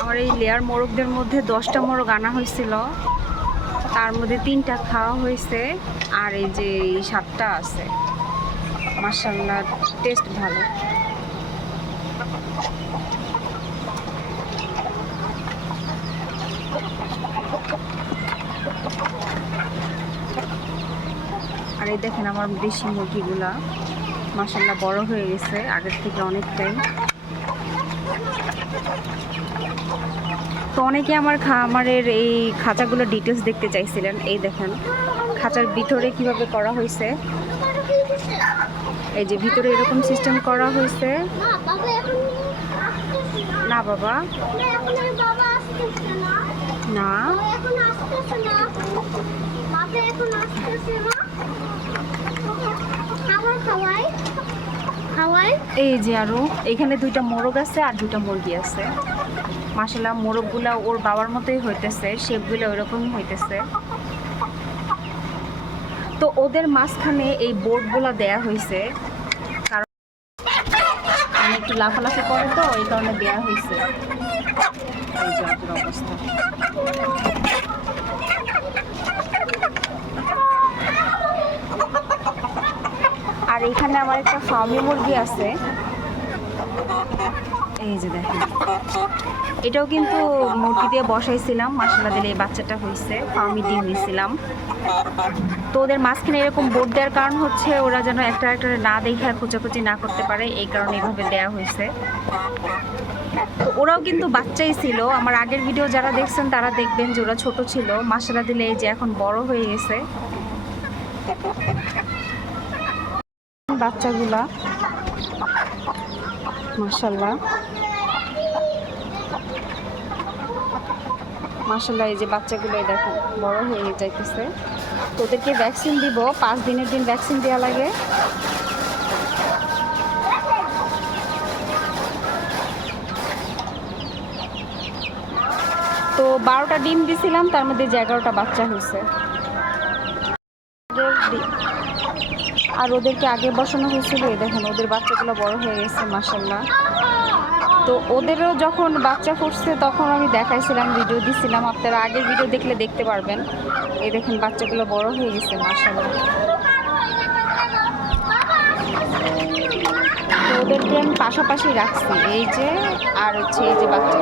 আমার এই লেয়ার মোরগদের মধ্যে 10টা মোরগ আনা হয়েছিল, তার মধ্যে 3টা খাওয়া হয়েছে, আর এই যে 7টা আছে। মাশাআল্লাহ টেস্ট ভালো। আর এই দেখেন আমার দেশি মুরগিগুলা মাশাআল্লাহ বড় হয়ে গেছে আগের থেকে অনেকটাই। তো অনেকে আমার খামারের এই খাঁচাগুলো ডিটেলস দেখতে চাইছিলেন। এই দেখেন খাঁচার ভিতরে কিভাবে করা হয়েছে। এই যে ভিতরে এরকম সিস্টেম করা হয়েছে। না বাবা, না এই যে আরো এখানে 2টা মোরগ আছে আর 2টা মুরগি আছে। মাশাআল্লাহ মোরগগুলা ওর বাবার মতোই হইতেছে, শেপগুলো ওইরকমই হইতেছে। তো ওদের মাঝখানে এই বোর্ডগুলা দেয়া হয়েছে, কারণ একটু লাফালাফি করে তো এই কারণে দেয়া হয়েছে। এই যে অবস্থা। আর এখানে আমার একটা ফার্মি মুরগি আছে, এই যে দেখেন। এটাও কিন্তু মুরগি দিয়ে বসাইছিলাম, মাশাআল্লাহ দিলে এই বাচ্চাটা হয়েছে। ফার্মি ডিম দিয়েছিলাম। তো ওদের মাঝখানে এরকম বোর্ড দেওয়ার কারণ হচ্ছে ওরা যেন একটা একটা না দেখে খোঁচাখুচি না করতে পারে, এই কারণে এভাবে দেওয়া হয়েছে। তো ওরাও কিন্তু বাচ্চাই ছিল। আমার আগের ভিডিও যারা দেখছেন তারা দেখবেন যে ওরা ছোট ছিল। মাশাআল্লাহ দিলে এই যে এখন বড় হয়ে গেছে বাচ্চাগুলা। মাশাআল্লাহ মাশাআল্লাহ এই যে বাচ্চাগুলো দেখেন বড় হয়ে যাইতেছে। তো ওদেরকে ভ্যাকসিন দিব, 5 দিনের দিন ভ্যাকসিন দেওয়া লাগে। তো 12টা ডিম দিছিলাম, তার মধ্যে 11টা বাচ্চা হয়েছে। আর ওদেরকে আগে বসানো হয়েছিল, দেখেন ওদের বাচ্চাগুলো বড় হয়ে গেছে মাশাআল্লাহ। তো ওদেরও যখন বাচ্চা ফুটছে তখন আমি দেখাইছিলাম, ভিডিও দিছিলাম, আপনারা আগের ভিডিও দেখলে দেখতে পারবেন। এই দেখেন বাচ্চাগুলো বড় হয়ে গেছে মাশাআল্লাহ। তো ওদেরকে আমি পাশাপাশি রাখছি, এই যে আর হচ্ছে এই যে বাচ্চা।